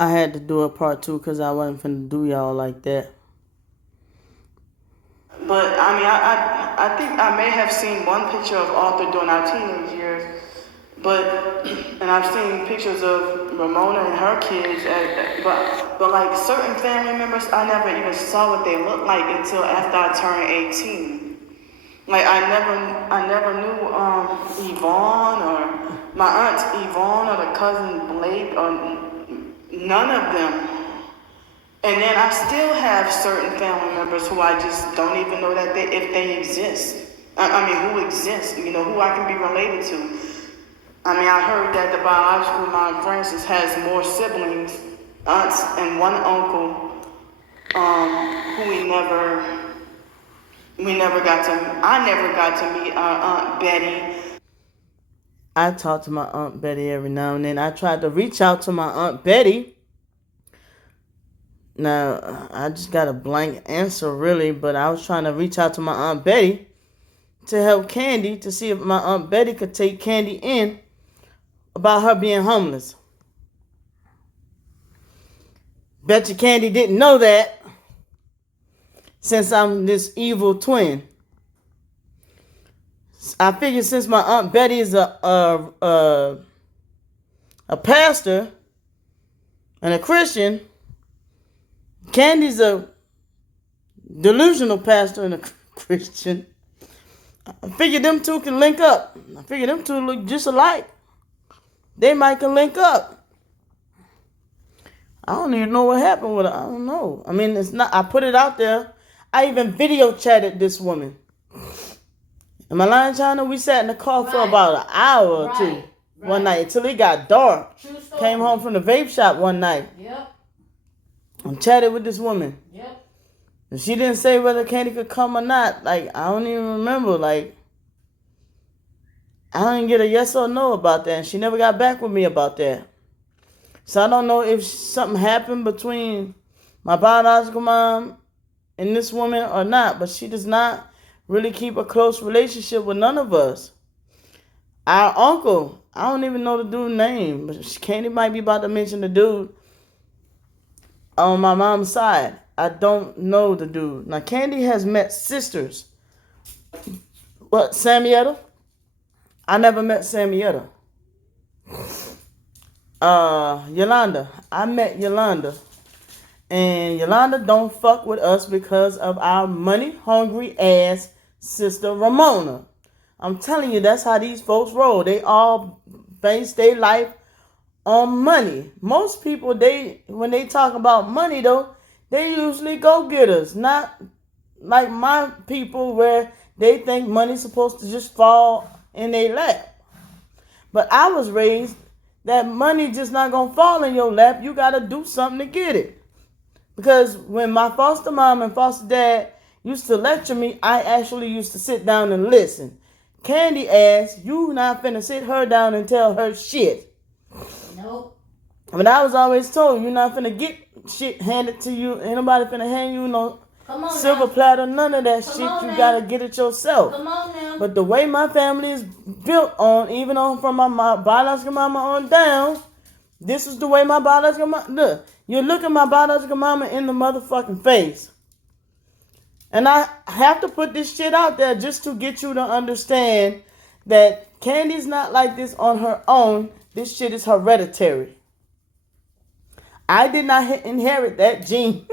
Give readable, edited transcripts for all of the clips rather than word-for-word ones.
I had to do a part 2 because I wasn't finna do y'all like that. But I mean, I think I may have seen one picture of Arthur during our teenage years, and I've seen pictures of Ramona and her kids, but like certain family members, I never even saw what they looked like until after I turned 18. Like I never knew Yvonne or my aunt Yvonne or the cousin Blake or none of them. And then I still have certain family members who I just don't even know that if they exist. I mean, who exists? You know, who I can be related to. I mean, I heard that the biological mom, for instance, has more siblings, aunts, and one uncle, who I never got to meet our Aunt Betty. I talk to my Aunt Betty every now and then. I tried to reach out to my Aunt Betty. Now, I just got a blank answer, really, but I was trying to reach out to my Aunt Betty to help Candy, to see if my Aunt Betty could take Candy in about her being homeless. Bet you Candy didn't know that, since I'm this evil twin. I figured since my Aunt Betty is a pastor and a Christian, Candy's a delusional pastor and a Christian. I figure them two can link up. I figure them two look just alike. They might can link up. I don't even know what happened with her. I don't know. I mean, it's not. I put it out there. I even video chatted this woman. Am I lying, China? We sat in the car for about an hour or two one night until it got dark. Came home from the vape shop one night. Yep. And chatted with this woman. Yep. And she didn't say whether Candy could come or not. Like, I don't even remember. Like, I didn't get a yes or no about that. And she never got back with me about that. So I don't know if something happened between my biological mom and this woman or not. But she does not really keep a close relationship with none of us. Our uncle, I don't even know the dude's name. But Candy might be about to mention the dude on my mom's side. I don't know the dude. Now, Candy has met sisters. What, Samietta? I never met Samietta. Yolanda. I met Yolanda. And Yolanda don't fuck with us because of our money-hungry ass sister Ramona. I'm telling you, that's how these folks roll. They all base their life on money. Most people, when they talk about money, though, they usually go-getters. Not like my people where they think money's supposed to just fall in their lap. But I was raised that money just not going to fall in your lap. You got to do something to get it. Because when my foster mom and foster dad used to lecture me, I actually used to sit down and listen. Candy ass, you not finna sit her down and tell her shit. Nope. But I was always told, you're not finna get shit handed to you. Ain't nobody finna hand you no silver platter, none of that shit. You gotta get it yourself. Come on now. But the way my family is built on, even on from my biological mama on down, this is the way my biological mama, look, you look at my biological mama in the motherfucking face. And I have to put this shit out there just to get you to understand that Candy's not like this on her own. This shit is hereditary. I did not inherit that gene.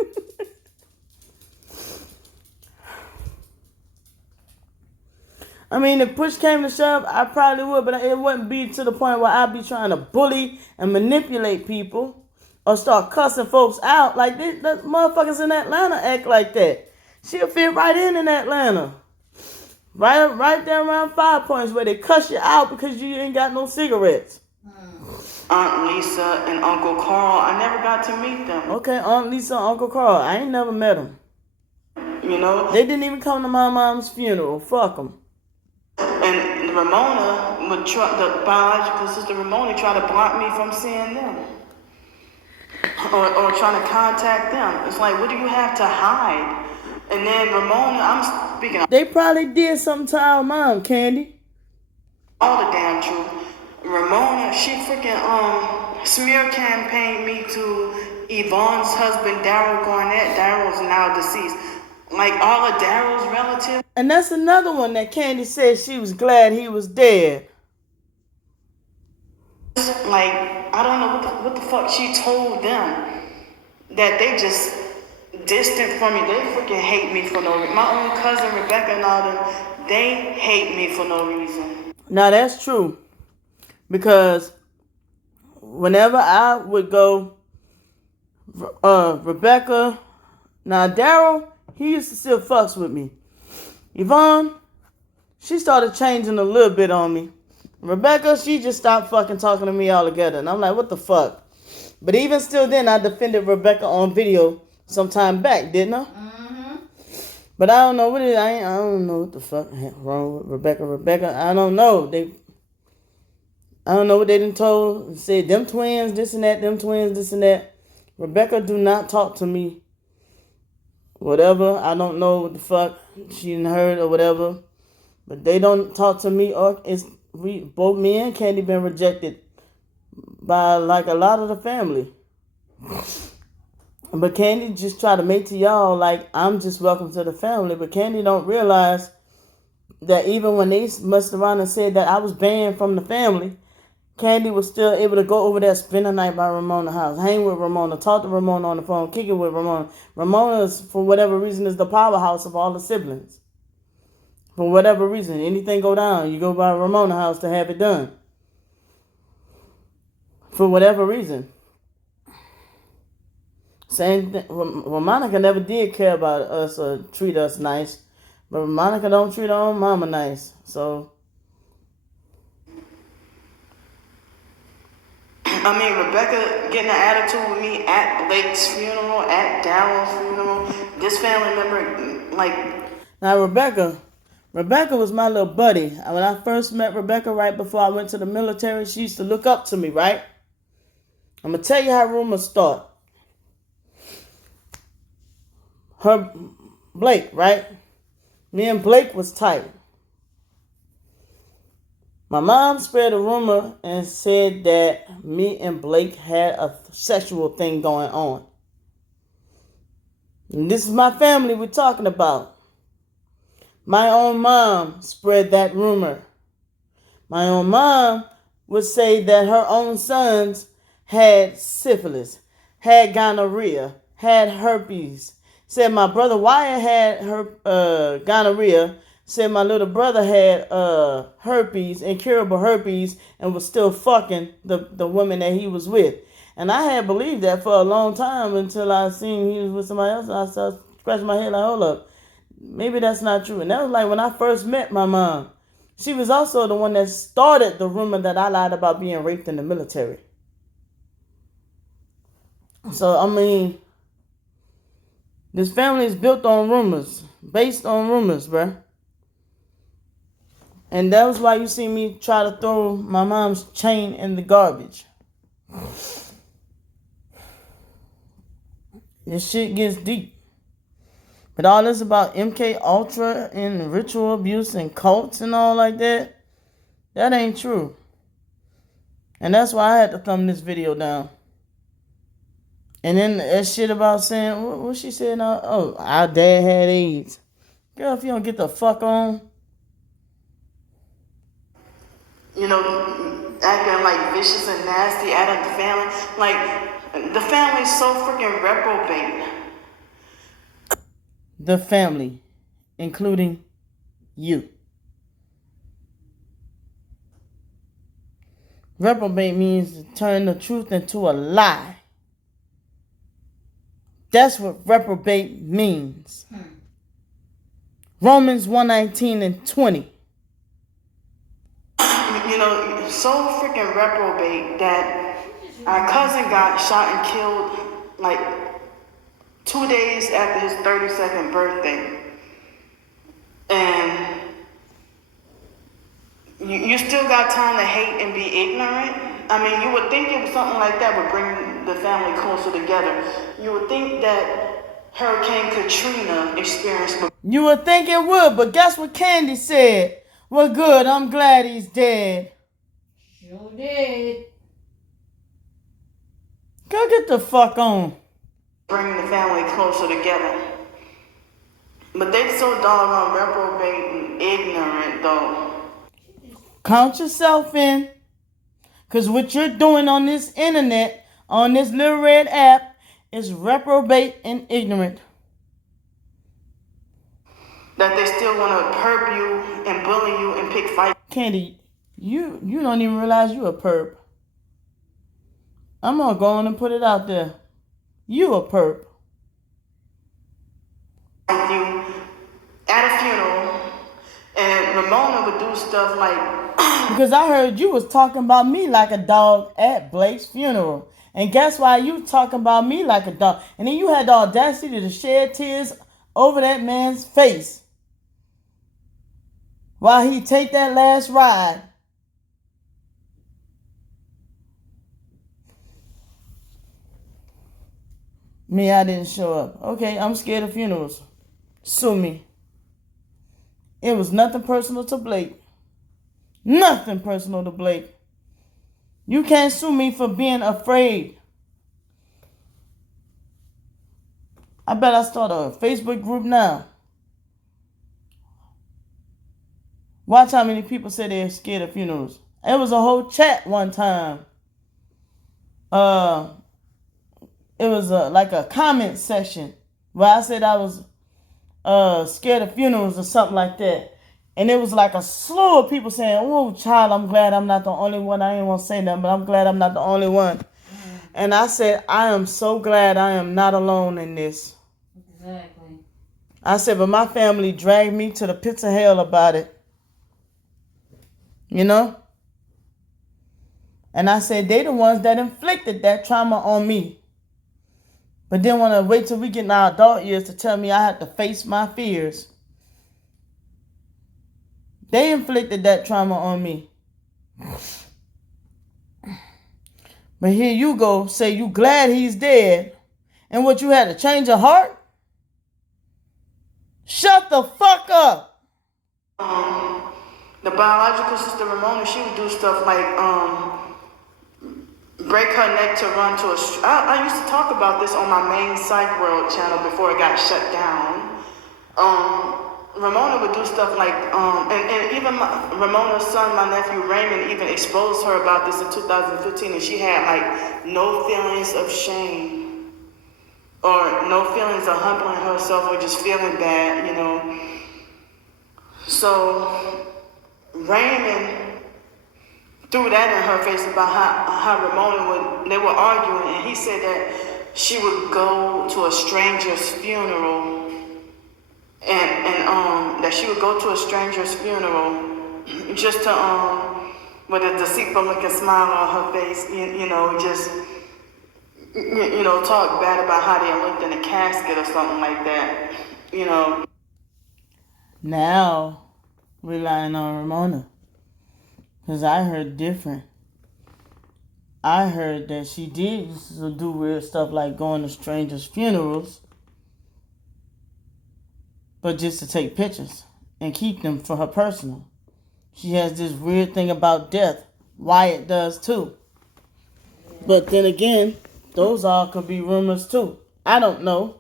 I mean, if push came to shove, I probably would, but it wouldn't be to the point where I'd be trying to bully and manipulate people or start cussing folks out. Like, the motherfuckers in Atlanta act like that. She'll fit right in Atlanta. Right there around 5 Points where they cuss you out because you ain't got no cigarettes. Aunt Lisa and Uncle Carl, I never got to meet them. Okay, Aunt Lisa and Uncle Carl, I ain't never met them. You know? They didn't even come to my mom's funeral. Fuck them. And Ramona, the biological sister Ramona, tried to block me from seeing them. Or trying to contact them. It's like, what do you have to hide? And then Ramona, I'm speaking. They probably did something to our mom, Candy. All the damn truth. Ramona, she freaking smear campaigned me to Yvonne's husband, Daryl Garnett. Daryl's now deceased. Like all of Daryl's relatives. And that's another one that Candy said she was glad he was dead. Like, I don't know what the fuck she told them. That they just distant from me. They freaking hate me for no reason. My own cousin Rebecca and all them, they hate me for no reason. Now that's true. Because whenever I would go, Rebecca, now Daryl, he used to still fucks with me. Yvonne, she started changing a little bit on me. Rebecca, she just stopped fucking talking to me altogether. And I'm like, what the fuck? But even still then, I defended Rebecca on video some time back, didn't I? Mm-hmm. But I don't know what it. I don't know what the fuck wrong with Rebecca. I don't know. I don't know what they done told. Said them twins, this and that. Them twins, this and that. Rebecca do not talk to me. Whatever. I don't know what the fuck she done heard or whatever. But they don't talk to me. Or both me and Candy been rejected by like a lot of the family. But Candy just try to make to y'all like I'm just welcome to the family. But Candy don't realize that even when they messed around and said that I was banned from the family, Candy was still able to go over there, spend the night by Ramona's house, hang with Ramona, talk to Ramona on the phone, kick it with Ramona. Ramona, for whatever reason, is the powerhouse of all the siblings. For whatever reason, anything go down, you go by Ramona's house to have it done. For whatever reason. Same thing. Well, Monica never did care about us or treat us nice. But Monica don't treat her own mama nice. So. I mean, Rebecca getting an attitude with me at Blake's funeral, at Daryl's funeral. This family member, like. Now, Rebecca was my little buddy. When I first met Rebecca right before I went to the military, she used to look up to me, right? I'm going to tell you how rumors start. Blake, right? Me and Blake was tight. My mom spread a rumor and said that me and Blake had a sexual thing going on. And this is my family we're talking about. My own mom spread that rumor. My own mom would say that her own sons had syphilis, had gonorrhea, had herpes. Said my brother Wyatt had gonorrhea. Said my little brother had herpes, incurable herpes, and was still fucking the woman that he was with. And I had believed that for a long time until I seen he was with somebody else. And I started scratching my head like, hold up, maybe that's not true. And that was like when I first met my mom. She was also the one that started the rumor that I lied about being raped in the military. So, I mean, this family is built on rumors, based on rumors, bruh. And that was why you see me try to throw my mom's chain in the garbage. This shit gets deep. But all this about MK Ultra and ritual abuse and cults and all like that, that ain't true. And that's why I had to thumb this video down. And then that shit about saying, what she said now? Oh, our dad had AIDS. Girl, if you don't get the fuck on. You know, acting like vicious and nasty out of the family. Like, the family's so freaking reprobate. The family, including you. Reprobate means to turn the truth into a lie. That's what reprobate means. Romans 1:19 and 20. You know, so freaking reprobate that our cousin got shot and killed like 2 days after his 32nd birthday. And you still got time to hate and be ignorant? I mean, you would think if something like that would bring the family closer together. You would think that Hurricane Katrina experienced. You would think it would, but guess what Candy said? Well, good, I'm glad he's dead. Sure did. Go get the fuck on. Bringing the family closer together. But they so doggone reprobate and ignorant, though. Count yourself in. Because what you're doing on this internet, on this little red app, is reprobate and ignorant. That they still want to perp you and bully you and pick fights. Candy, you don't even realize you a perp. I'm going to go on and put it out there. You a perp. You at a funeral, and Ramona would do stuff like... Because I heard you was talking about me like a dog at Blake's funeral. And guess why you talking about me like a dog? And then you had the audacity to shed tears over that man's face while he take that last ride. Me, I didn't show up. Okay, I'm scared of funerals. Sue me. It was nothing personal to Blake. Nothing personal to Blake. You can't sue me for being afraid. I bet I start a Facebook group now. Watch how many people say they're scared of funerals. It was a whole chat one time. It was like a comment section where I said I was scared of funerals or something like that. And it was like a slew of people saying, "Oh, child, I'm glad I'm not the only one." I ain't want to say nothing, but I'm glad I'm not the only one. And I said, I am so glad I am not alone in this. Exactly. I said, but my family dragged me to the pits of hell about it. You know? And I said, they the ones that inflicted that trauma on me. But then want to wait till we get in our adult years to tell me I have to face my fears. They inflicted that trauma on me. But here you go, say you glad he's dead. And what, you had to change your heart? Shut the fuck up. The biological sister Ramona, she would do stuff like break her neck to run to a... I used to talk about this on my main Psych World channel before it got shut down. Ramona would do stuff like, and even Ramona's son, my nephew Raymond, even exposed her about this in 2015, and she had like no feelings of shame or no feelings of humbling herself or just feeling bad, you know. So Raymond threw that in her face about how Ramona they were arguing, and he said that she would go to a stranger's funeral. And that she would go to a stranger's funeral just to, with a deceitful looking smile on her face, you know, just, you know, talk bad about how they looked in a casket or something like that, you know. Now, relying on Ramona. Because I heard different. I heard that she did used to do weird stuff like going to strangers' funerals. But just to take pictures and keep them for her personal. She has this weird thing about death. Wyatt does too. But then again, those all could be rumors too. I don't know.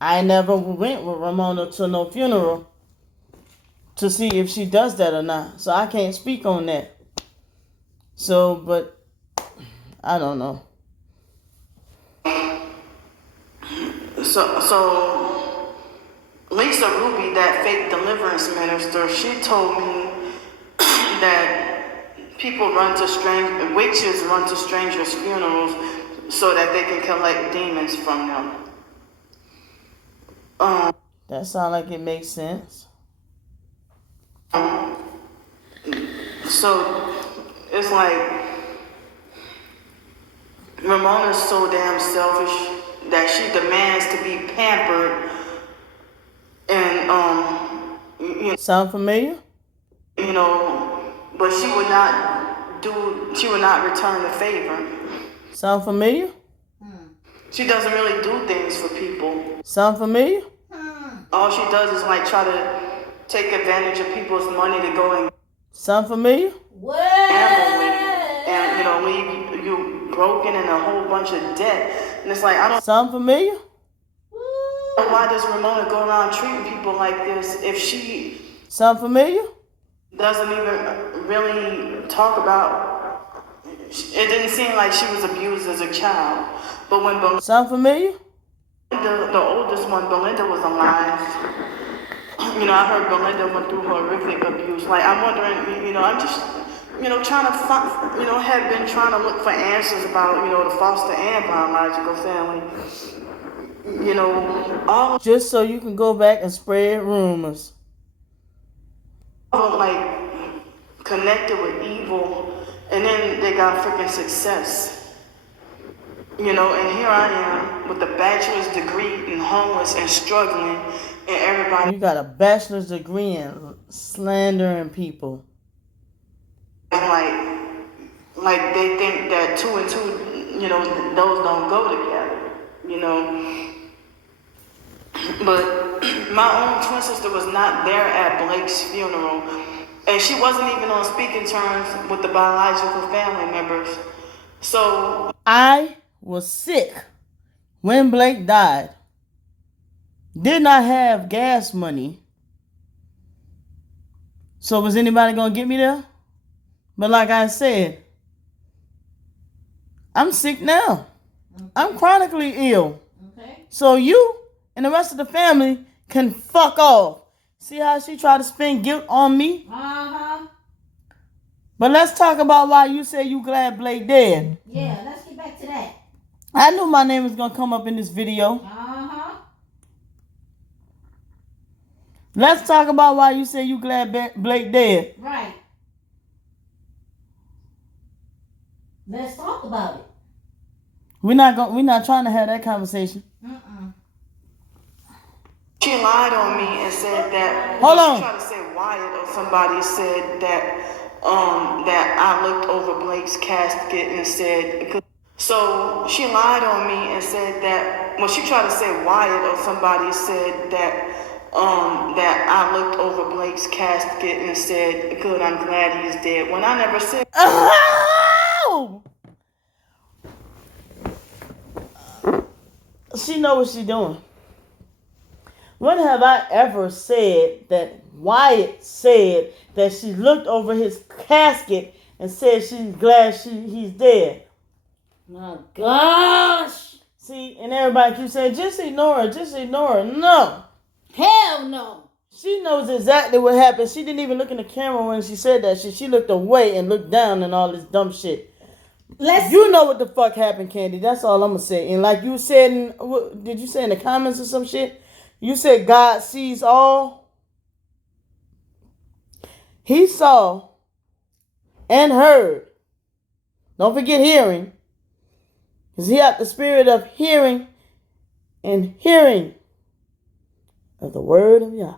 I never went with Ramona to no funeral to see if she does that or not. So I can't speak on that. So, but I don't know. So Lisa Ruby, that fake deliverance minister, she told me that witches run to strangers' funerals so that they can collect demons from them. That sounds like it makes sense. So it's like Ramona's so damn selfish that she demands to be pampered. And you know, Sound familiar? You know, but she would not return the favor. Sound familiar? She doesn't really do things for people. Sound familiar? All she does is like try to take advantage of people's money to go and Sound familiar? gamble with. gonna leave you broken and a whole bunch of debt. And it's like, I don't Sound familiar? know why does Ramona go around treating people like this if she Sound familiar? doesn't even really talk about. It didn't seem like she was abused as a child. But when Sound familiar? the oldest one, Belinda, was alive, I heard Belinda went through horrific abuse. Like, I'm wondering, I'm just, trying to find, have been trying to look for answers about, the foster and biological family. All Just so you can go back and spread rumors. of them, like, connected with evil, and then they got freaking success. And here I am with a bachelor's degree and homeless and struggling, and everybody You got a bachelor's degree in slandering people. like they think that 2 and 2, those don't go together, But my own twin sister was not there at Blake's funeral, and she wasn't even on speaking terms with the biological family members. So I was sick when Blake died. Did not have gas money. So was anybody going to get me there? But like I said, I'm sick now. I'm chronically ill. Okay. So you and the rest of the family can fuck off. See how she tried to spin guilt on me? Uh-huh. But let's talk about why you say you glad Blake dead. Yeah, let's get back to that. I knew my name was going to come up in this video. Uh-huh. Let's talk about why you say you glad Blake dead. Right. Let's talk about it. We're not trying to have that conversation. she lied on me and said that. Hold on. She tried to say Wyatt or somebody said that I looked over Blake's casket and said. So she lied on me and said that. Well, she tried to say Wyatt or somebody said that I looked over Blake's casket and said, "Good, I'm glad he's dead." When I never said. Oh! She know what she doing. When have I ever said that Wyatt said that she looked over his casket and said she's glad he's dead? My gosh. See, and everybody keeps saying, just ignore her, just ignore her. No. Hell no. She knows exactly what happened. She didn't even look in the camera when she said that shit. She looked away and looked down and all this dumb shit. You know what the fuck happened, Candy. That's all I'm going to say. And like you said, did you say in the comments or some shit? You said God sees all. He saw and heard. Don't forget hearing. Because he had the spirit of hearing and hearing of the word of Yah.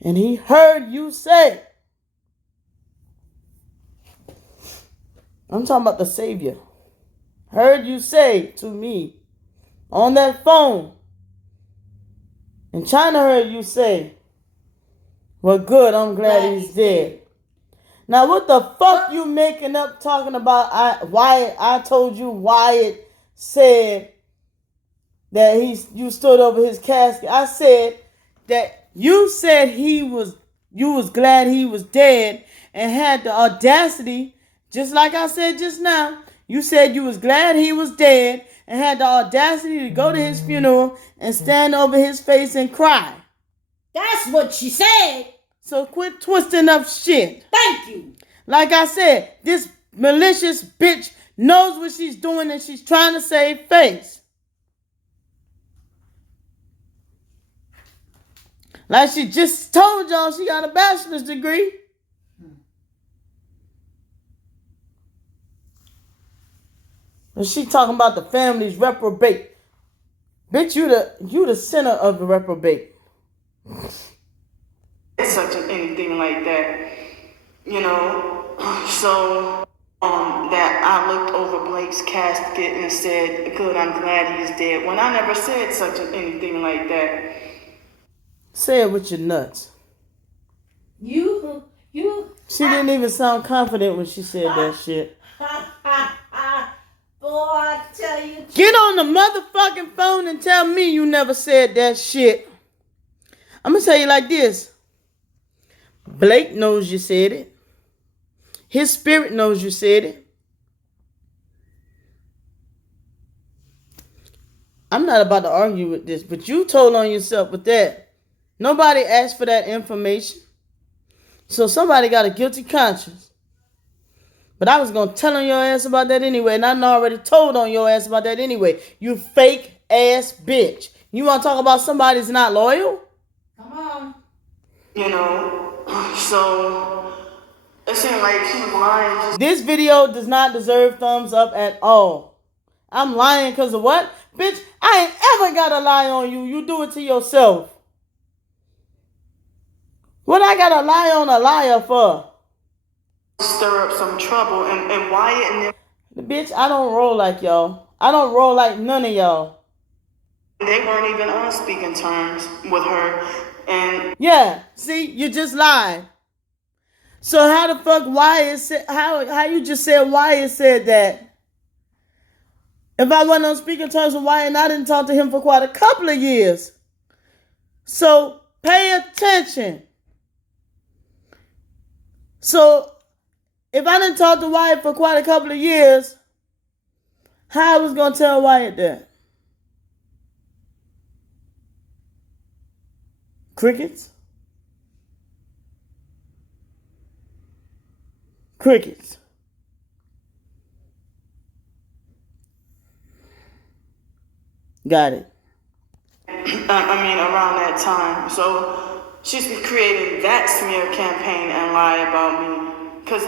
And he heard you say. I'm talking about the Savior. Heard you say to me on that phone. And China heard you say, well, good, I'm glad he's dead. Now, what the fuck you making up talking about? Wyatt, I told you Wyatt said that you stood over his casket. I said that you said you was glad he was dead and had the audacity, just like I said just now, you said you was glad he was dead and had the audacity to go to his funeral and stand over his face and cry. That's what she said. So quit twisting up shit. Thank you. Like I said, this malicious bitch knows what she's doing and she's trying to save face. Like she just told y'all she got a bachelor's degree. And she talking about the family's reprobate. Bitch, you the center of the reprobate. Such anything like that, so that I looked over Blake's casket and said, "Good, I'm glad he's dead." When I never said anything like that. Say it with your nuts. You. She didn't even sound confident when she said that shit. Get on the motherfucking phone and tell me you never said that shit. I'm going to tell you like this. Blake knows you said it. His spirit knows you said it. I'm not about to argue with this, but you told on yourself with that. Nobody asked for that information. So somebody got a guilty conscience. But I was going to tell on your ass about that anyway, and I already told on your ass about that anyway. You fake ass bitch. You want to talk about somebody's not loyal? Come on. You know, so it seemed like she was lying. This video does not deserve thumbs up at all. I'm lying because of what? Bitch, I ain't ever got to lie on you. You do it to yourself. What I got to lie on a liar for? Stir up some trouble, and Wyatt and them. Bitch, I don't roll like y'all. I don't roll like none of y'all. They weren't even on speaking terms with her, and yeah, see, you just lied. So how the fuck Wyatt said? How you just said Wyatt said that? If I wasn't on speaking terms with Wyatt, and I didn't talk to him for quite a couple of years. So pay attention. So if I didn't talk to Wyatt for quite a couple of years, how I was gonna tell Wyatt that? Crickets? Crickets. Got it. I mean, around that time. So she's been creating that smear campaign and lie about me. Because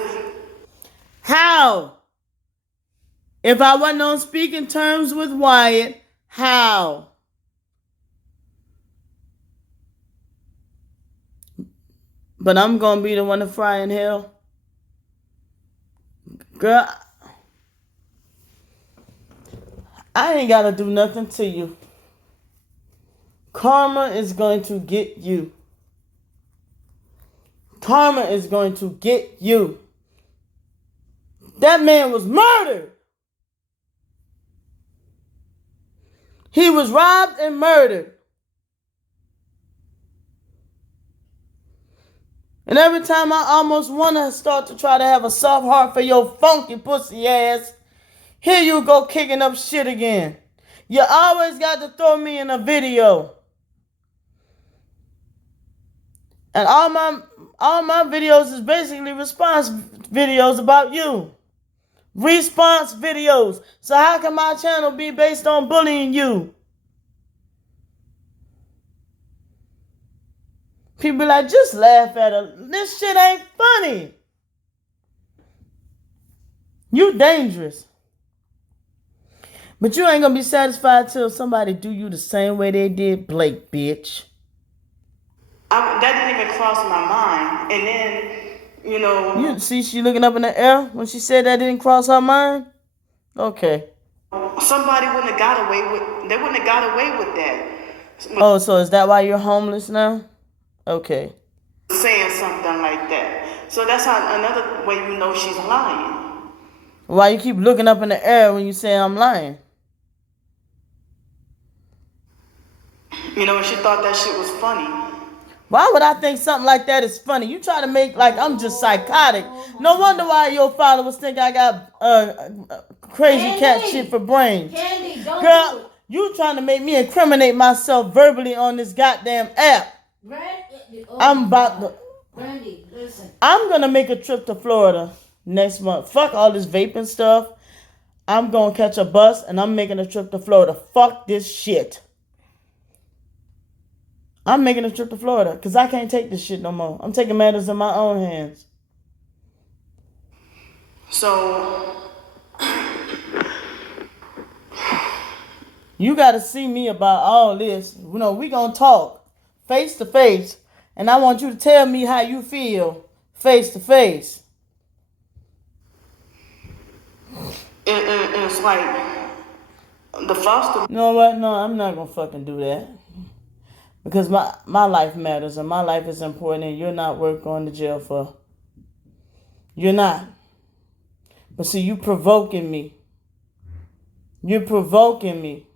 how? If I wasn't on speaking terms with Wyatt, how? But I'm going to be the one to fry in hell. Girl, I ain't got to do nothing to you. Karma is going to get you. Karma is going to get you. That man was murdered. He was robbed and murdered. And every time I almost want to start to try to have a soft heart for your funky pussy ass, here you go kicking up shit again. You always got to throw me in a video. And all my videos is basically response videos about you. Response videos. So how can my channel be based on bullying you? People be like, just laugh at her. This shit ain't funny. You dangerous. But you ain't gonna be satisfied till somebody do you the same way they did Blake, bitch. that didn't even cross my mind. And then, you know. You see she looking up in the air when she said that didn't cross her mind? Okay. Somebody wouldn't have got away with. They wouldn't have got away with that. Oh, so is that why you're homeless now? Okay. Saying something like that. So that's how another way you know she's lying. Why you keep looking up in the air when you say I'm lying? You know, she thought that shit was funny. Why would I think something like that is funny? You try to make like I'm just psychotic. No wonder why your followers think I got crazy cat shit for brains. Candy, don't Girl, do it. you trying to make me incriminate myself verbally on this goddamn app. I'm about to. Brandy, listen. I'm gonna make a trip to Florida next month. Fuck all this vaping stuff. I'm gonna catch a bus and I'm making a trip to Florida. Fuck this shit. I'm making a trip to Florida because I can't take this shit no more. I'm taking matters in my own hands. So You got to see me about all this. You know, we gonna talk face to face, and I want you to tell me how you feel face to face. it's like the foster. You know what? No, I'm not gonna fucking do that. Because my life matters and my life is important and you're not worth going to jail for. You're not. But see, you provoking me. You're provoking me.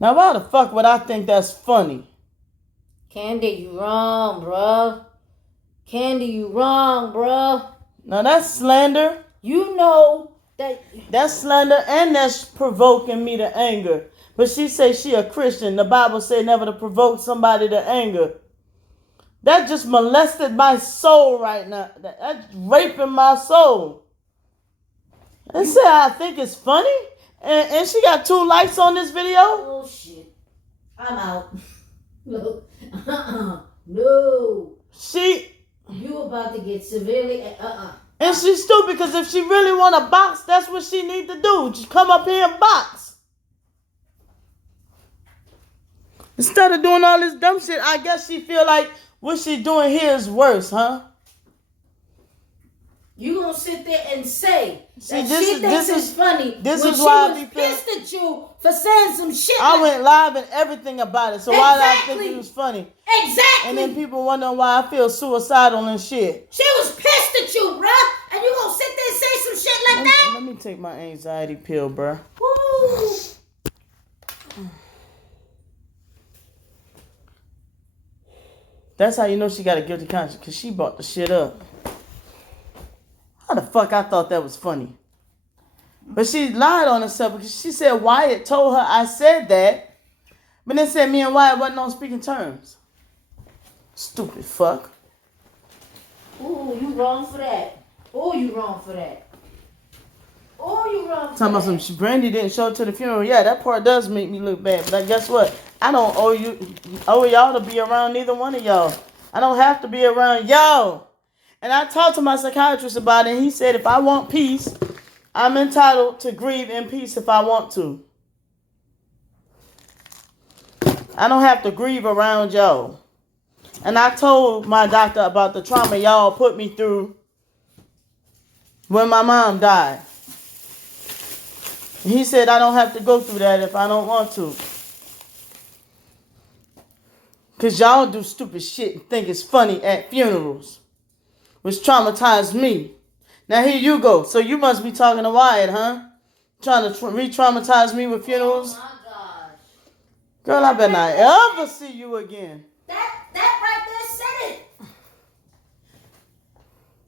Now, why the fuck would I think that's funny? Candy, you wrong, bro. Candy, you wrong, bro. Now, that's slander. You know that. That's slander and that's provoking me to anger. But she say she a Christian. The Bible say never to provoke somebody to anger. That just molested my soul right now. That's raping my soul. And say I think it's funny. And she got 2 likes on this video. Oh shit. I'm out. Look. No. You about to get severely. And she's stupid because if she really want to box, that's what she need to do. Just come up here and box. Instead of doing all this dumb shit, I guess she feel like what she doing here is worse, huh? You gonna sit there and say See, that this she is- thinks this it's is- funny this when is she why I was be pissed at you for saying some shit. I like, went live and everything about it. So why did I think Exactly. it was funny? exactly. And then people wondering why I feel suicidal and shit. She was pissed at you, bruh, and you gonna sit there and say some shit like that? Let me take my anxiety pill, bruh. Woo. That's how you know she got a guilty conscience, because she brought the shit up. How the fuck I thought that was funny? But she lied on herself because she said Wyatt told her I said that, but then said me and Wyatt wasn't on speaking terms. Stupid fuck. Ooh, you wrong for that. Ooh, you wrong for that. Ooh, you wrong for Talking about that. some Brandy didn't show up to the funeral. Yeah, that part does make me look bad. But guess what? I don't owe y'all to be around neither one of y'all. I don't have to be around y'all. And I talked to my psychiatrist about it, and he said if I want peace, I'm entitled to grieve in peace if I want to. I don't have to grieve around y'all. And I told my doctor about the trauma y'all put me through when my mom died. He said I don't have to go through that if I don't want to. Because y'all do stupid shit and think it's funny at funerals, which traumatized me. Now here you go. So you must be talking to Wyatt, huh? Trying to re-traumatize me with funerals? Oh my gosh. Girl, I better not ever see you again. That right there said it.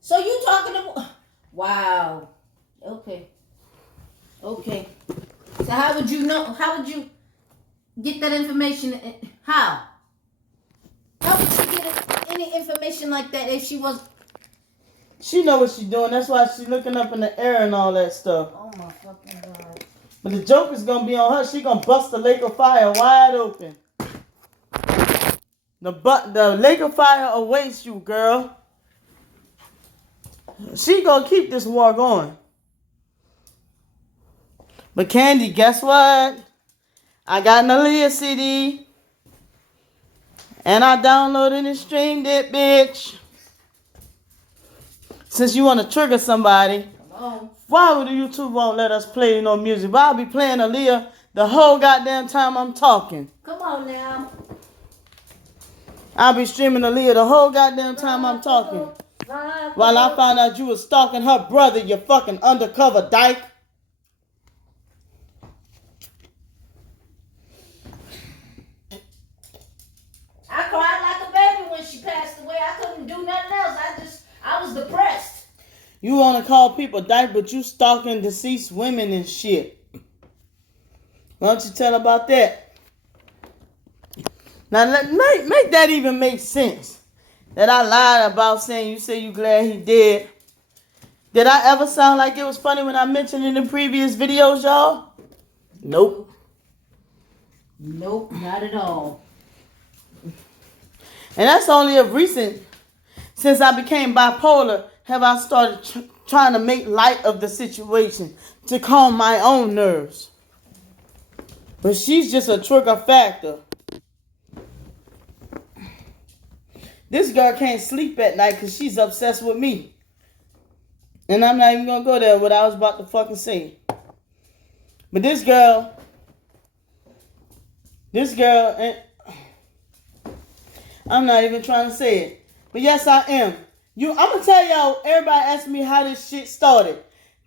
So you talking to... Wow. Okay. So how would you know? How would you get that information? How? How would you get any information like that if she was... She know what she's doing. That's why she's looking up in the air and all that stuff. Oh my fucking God. But the joke is going to be on her. She going to bust the lake of fire wide open. The lake of fire awaits you, girl. She going to keep this war going. But Candy, guess what? I got an Aaliyah CD. And I downloaded and streamed it, bitch. Since you want to trigger somebody, Come on. why would YouTube won't let us play no music? But I'll be playing Aaliyah the whole goddamn time I'm talking. Come on now. I'll be streaming Aaliyah the whole goddamn time I'm talking. While I found out you was stalking her brother, you fucking undercover dyke. I cried like a baby when she passed away. I couldn't do nothing else. I was depressed. You want to call people dyke, but you stalking deceased women and shit. Why don't you tell about that? Now, make that even make sense. That I lied about saying you say you glad he dead. Did I ever sound like it was funny when I mentioned it in previous videos, y'all? Nope. Nope, not at all. And that's only of recent, since I became bipolar, have I started trying to make light of the situation to calm my own nerves. But she's just a trigger factor. This girl can't sleep at night because she's obsessed with me. And I'm not even going to go there what I was about to fucking say. But this girl, I'm not even trying to say it. But yes, I am. I'm going to tell y'all, everybody asked me how this shit started.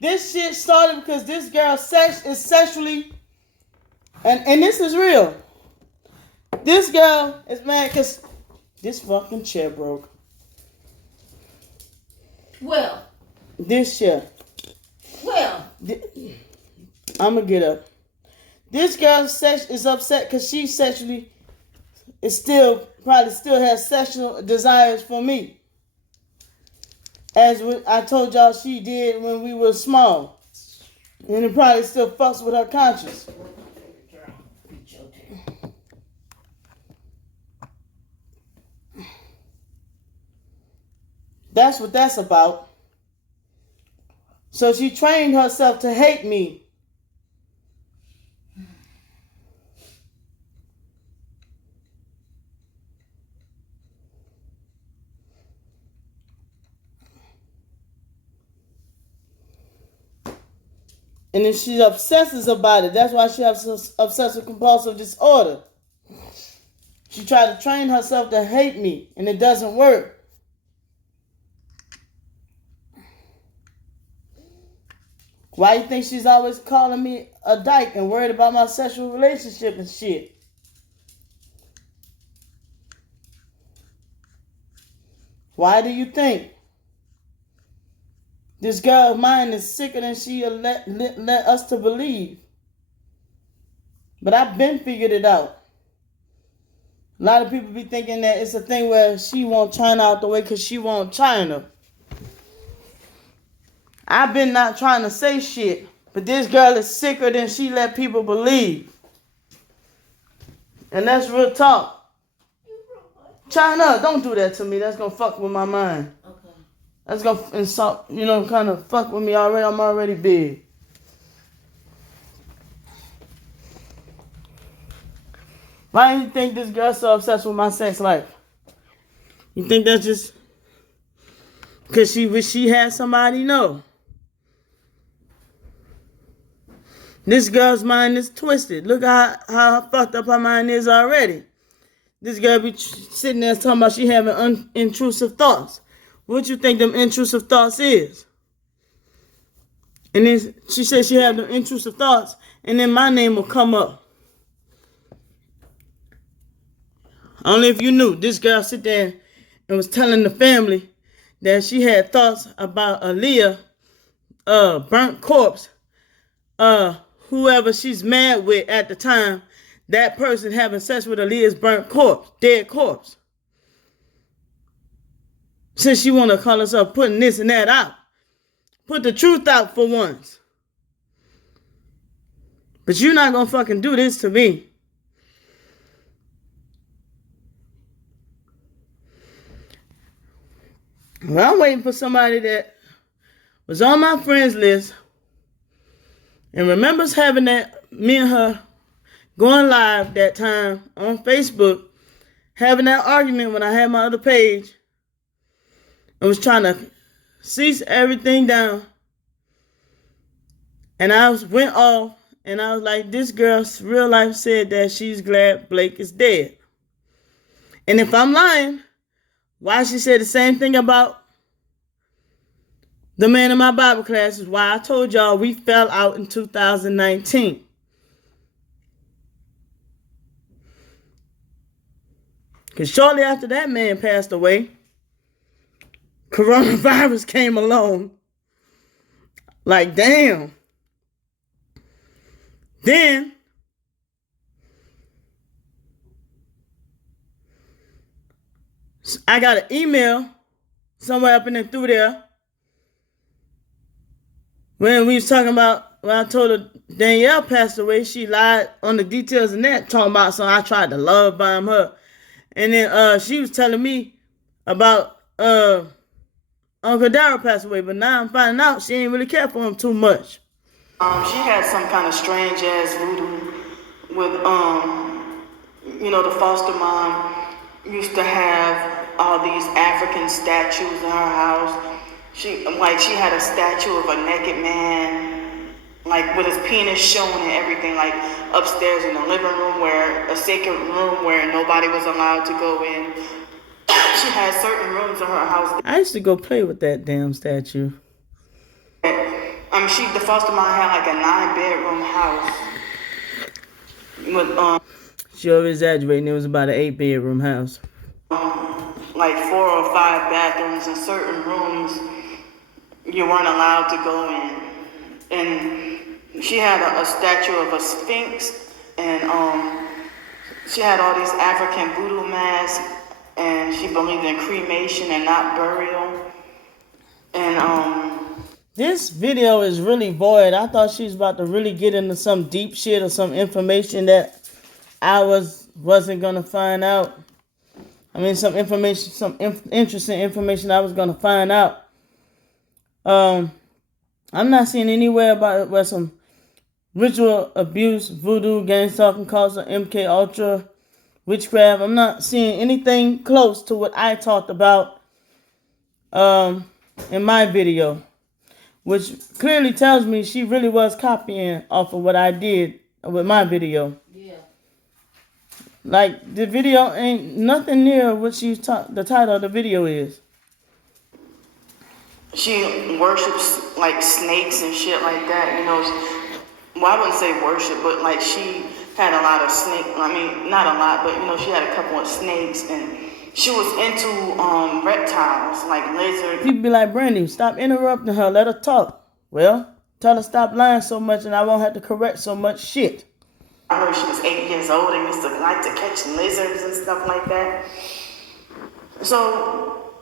This shit started because this girl is sexually, and this is real. This girl is mad because this fucking chair broke. Well. This chair. Well. I'm gonna get up. This girl is upset because she sexually probably still has sexual desires for me. As I told y'all she did when we were small. And it probably still fucks with her conscience. That's what that's about. So she trained herself to hate me. And then she obsesses about it. That's why she has obsessive compulsive disorder. She tried to train herself to hate me, and it doesn't work. Why you think she's always calling me a dyke and worried about my sexual relationship and shit? Why do you think? This girl's mind is sicker than she let us to believe. But I've been figured it out. A lot of people be thinking that it's a thing where she want China out the way because she want China. I've been not trying to say shit, but this girl is sicker than she let people believe. And that's real talk. China, don't do that to me. That's going to fuck with my mind. Okay. That's going to insult, kind of fuck with me already. I'm already big. Why do you think this girl's so obsessed with my sex life? You think that's just because she wish she had somebody? No. This girl's mind is twisted. Look how fucked up her mind is already. This girl be sitting there talking about she having intrusive thoughts. What you think them intrusive thoughts is? And then she said she had them intrusive thoughts, and then my name will come up. Only if you knew, this girl sit there and was telling the family that she had thoughts about Aaliyah, burnt corpse, whoever she's mad with at the time, that person having sex with Aaliyah's burnt corpse, dead corpse. Since she want to call herself putting this and that out. Put the truth out for once. But you're not going to fucking do this to me. Well, I'm waiting for somebody that was on my friends list and remembers having that, me and her going live that time on Facebook, having that argument when I had my other page. I was trying to cease everything down. And I went off and I was like, this girl's real life said that she's glad Blake is dead. And if I'm lying, why she said the same thing about the man in my Bible class is why I told y'all we fell out in 2019. Because shortly after that man passed away, coronavirus came along. Like, damn. Then, I got an email somewhere up in and through there when we was talking about, when I told her Danielle passed away, she lied on the details and that, talking about something I tried to love bomb her. And then she was telling me about Uncle Darryl passed away, but now I'm finding out she ain't really care for him too much. She had some kind of strange ass voodoo with the foster mom used to have all these African statues in her house. She had a statue of a naked man, like with his penis showing and everything, like upstairs in the living room, where a sacred room where nobody was allowed to go in. She had certain rooms in her house. I used to go play with that damn statue. The foster mom had like a 9-bedroom house with She over exaggerating. It was about an 8-bedroom house. like 4 or 5 bathrooms, and certain rooms you weren't allowed to go in. And she had a statue of a sphinx, and she had all these African voodoo masks, and she believed in cremation and not burial. And This video is really void. I thought she was about to really get into some deep shit or some information that I wasn't gonna find out. I mean, some information, interesting information I was gonna find out. I'm not seeing anywhere about where some ritual abuse, voodoo, gang stalking, culture, MK Ultra, witchcraft. I'm not seeing anything close to what I talked about in my video, which clearly tells me she really was copying off of what I did with my video. Yeah. Like, the video ain't nothing near what the title of the video is. she worships like snakes and shit like that, you know. Well, I wouldn't say worship, but like she had a lot of snake. I mean, not a lot, but you know, she had a couple of snakes, and she was into reptiles like lizards. People be like, Brandy, stop interrupting her. Let her talk. Well, tell her stop lying so much, and I won't have to correct so much shit. I heard she was 8 years old and used to like to catch lizards and stuff like that. So,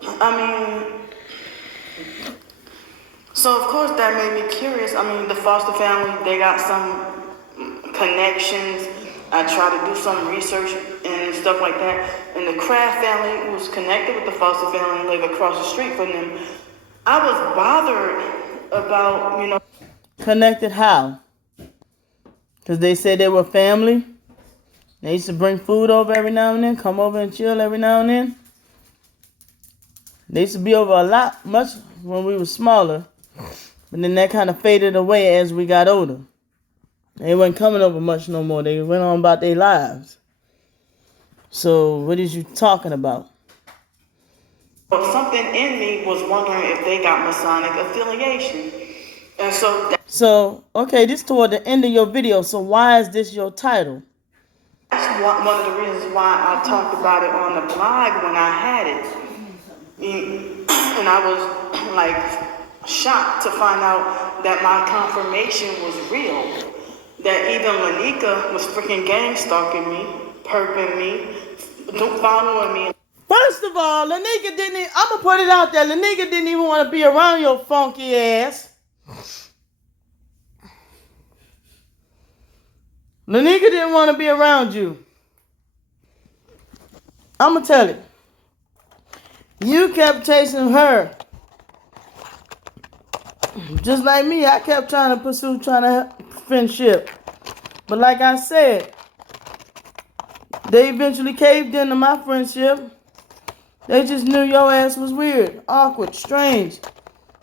so of course that made me curious. I mean, the foster family, they got some connections. I tried to do some research and stuff like that. And the Kraft family was connected with the foster family and lived across the street from them. I was bothered about, you know. Connected how? Because they said they were family. They used to bring food over every now and then, come over and chill every now and then. They used to be over a lot, much when we were smaller. But then that kind of faded away as we got older. They wasn't coming over much no more. They went on about their lives. So what is you talking about? But something in me was wondering if they got Masonic affiliation. And so, okay, this toward the end of your video. So why is this your title? that's one of the reasons why I talked about it on the blog when I had it. And I was like shocked to find out that my confirmation was real. That even Lanika was freaking gang stalking me, perping me, following me. First of all, Lanika didn't, I'm going to put it out there, Lanika didn't even want to be around your funky ass. Lanika didn't want to be around you. I'm going to tell you. You kept chasing her. Just like me, I kept trying to friendship. But like I said, they eventually caved into my friendship. They just knew your ass was weird, awkward, strange.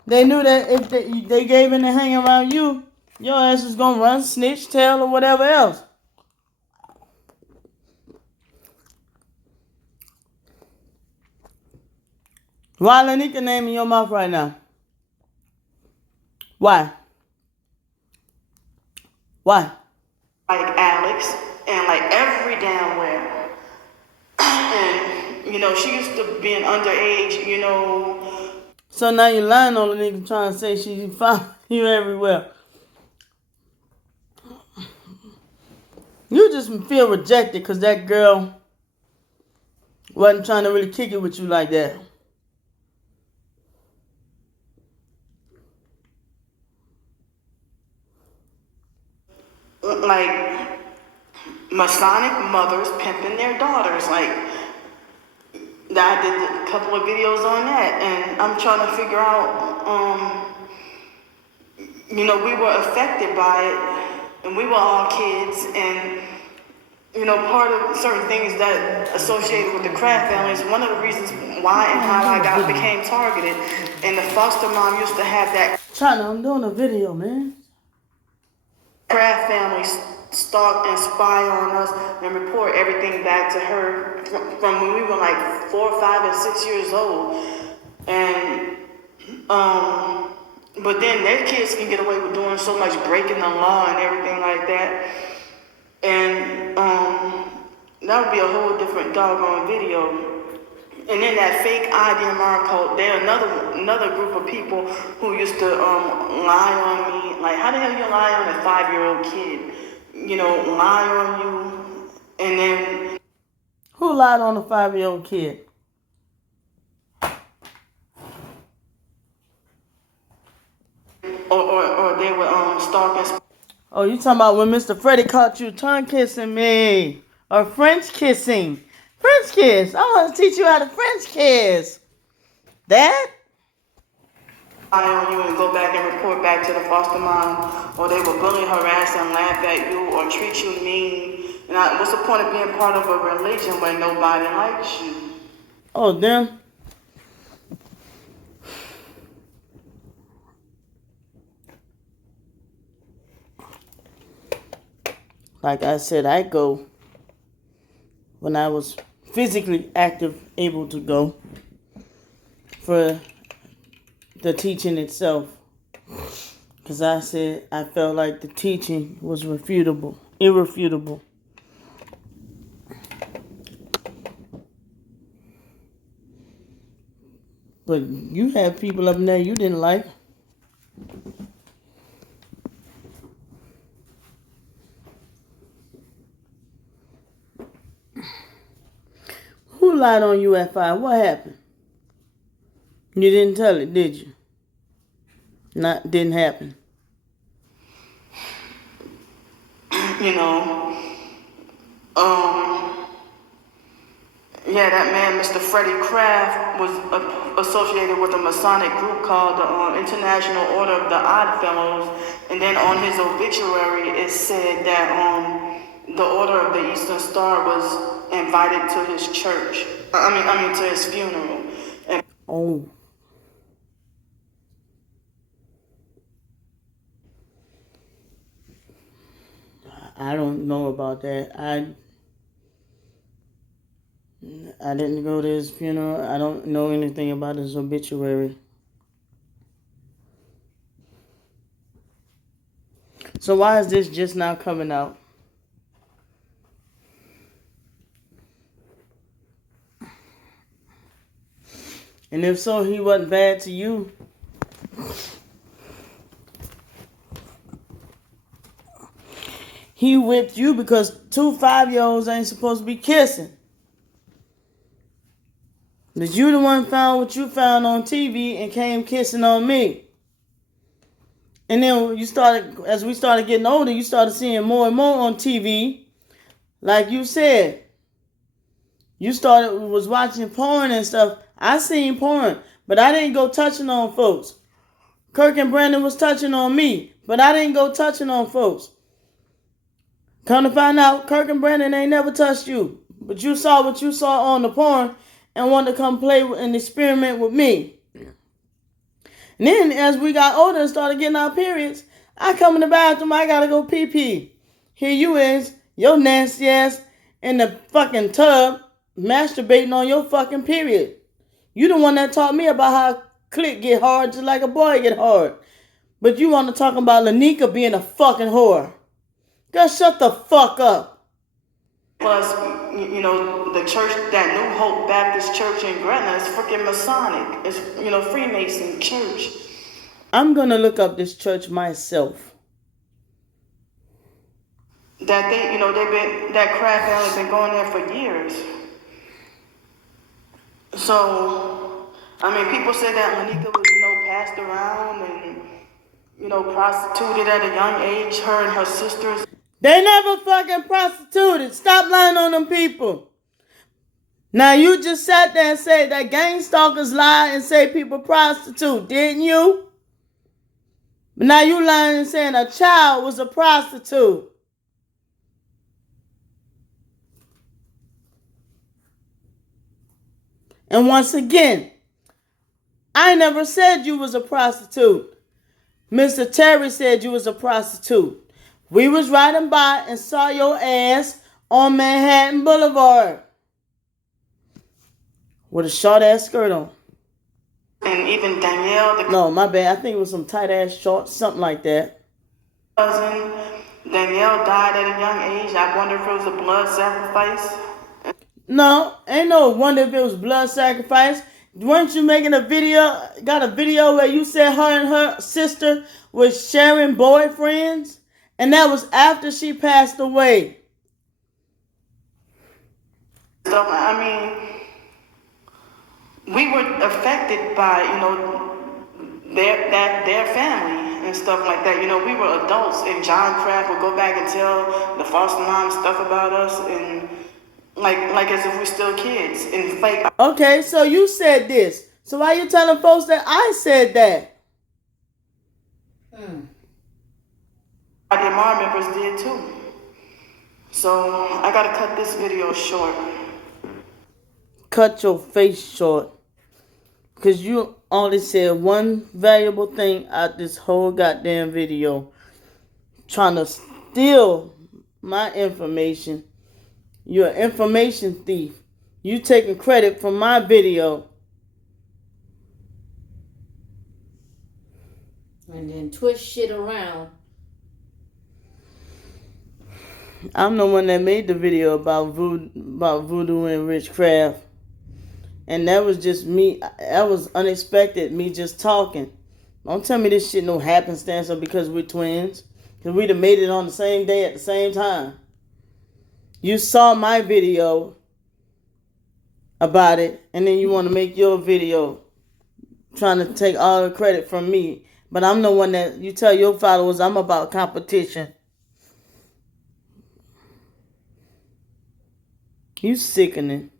They knew that if they gave in to hang around you, your ass was going to run, snitch, tell, or whatever else. Why Lanika name in your mouth right now? Why? Why? Like Alex and like every damn where. And, you know, she used to be an underage, you know. So now you're lying on Lanika trying to say she found you everywhere. You just feel rejected because that girl wasn't trying to really kick it with you like that. Like Masonic mothers pimping their daughters. Like, I did a couple of videos on that, and I'm trying to figure out, you know, we were affected by it, and we were all kids, and, you know, part of certain things that associated with the Kraft family is one of the reasons why and how I became targeted. And the foster mom used to have that. China, I'm doing a video, man. Kraft family stalk and spy on us and report everything back to her from when we were like 4, 5, and 6 years old. And But then their kids can get away with doing so much breaking the law and everything like that. And that would be a whole different doggone video. And then that fake IDMR cult, they're another group of people who used to lie on me. Like, how the hell you lie on a 5-year-old kid? You know, lie on you, and then Who lied on a 5-year-old kid? or they were stalking. Oh, you talking about when Mr. Freddie caught you tongue kissing me? Or French kissing? French kiss. I want to teach you how to French kiss. That? Lie on you and go back and report back to the foster mom, or they will bully, harass, and laugh at you, or treat you mean. And what's the point of being part of a religion where nobody likes you? Oh, them. Like I said, I go when I was physically active, able to go for the teaching itself. Because I said I felt like the teaching was irrefutable. But you had people up in there you didn't like. Who lied on you at 5? What happened? You didn't tell it, did you? Didn't happen. You know, yeah, that man, Mr. Freddie Kraft, was associated with a Masonic group called the International Order of the Odd Fellows. And then on his obituary, it said that the Order of the Eastern Star was invited to his church. I mean, to his funeral. And Oh. I don't know about that. I didn't go to his funeral. I don't know anything about his obituary. So why is this just now coming out? And if so, he wasn't bad to you. He whipped you because 2 5-year-olds ain't supposed to be kissing. But you the one found what you found on TV and came kissing on me. And then as we started getting older, you started seeing more and more on TV. Like you said, you was watching porn and stuff. I seen porn, but I didn't go touching on folks. Kirk and Brandon was touching on me, but I didn't go touching on folks. Come to find out, Kirk and Brandon ain't never touched you. But you saw what you saw on the porn and wanted to come play and experiment with me. And then as we got older and started getting our periods, I come in the bathroom, I gotta go pee-pee. Here you is, your nasty ass in the fucking tub, masturbating on your fucking period. You the one that taught me about how clit get hard just like a boy get hard. But you want to talk about Lanika being a fucking whore. Girl, shut the fuck up. plus, you know, the church, that New Hope Baptist Church in Gretna is freaking Masonic. It's, you know, Freemason church. I'm gonna look up this church myself. That they, you know, that Kraft family's been going there for years. So, I mean, people say that Lanika was, you know, passed around and, you know, prostituted at a young age, her and her sisters. They never fucking prostituted. Stop lying on them people. Now you just sat there and said that gang stalkers lie and say people prostitute, didn't you? But now you lying and saying a child was a prostitute. And once again, I never said you was a prostitute. Mr. Terry said you was a prostitute. We was riding by and saw your ass on Manhattan Boulevard with a short ass skirt on. and even Danielle, the No, my bad. I think it was some tight ass shorts, something like that. cousin. Danielle died at a young age. I wonder if it was a blood sacrifice. No, ain't no wonder if it was blood sacrifice. Weren't you making a video? Got a video where you said her and her sister was sharing boyfriends, and that was after she passed away. So I mean, we were affected by their family and stuff like that. We were adults, and John Kraft would go back and tell the foster mom stuff about us, and like as if we're still kids and fake. Okay, so you said this. So why you telling folks that I said that? Our mom members did too. So I gotta cut this video short. Cut your face short. Because you only said one valuable thing out this whole goddamn video. Trying to steal my information. You're an information thief. You taking credit for my video. And then twist shit around. I'm the one that made the video about Voodoo and Witchcraft. And that was just me. That was unexpected, me just talking. Don't tell me this shit no happenstance or because we're twins. Because we'd have made it on the same day at the same time. You saw my video about it, and then you want to make your video trying to take all the credit from me. But I'm the one that you tell your followers I'm about competition. You sickening.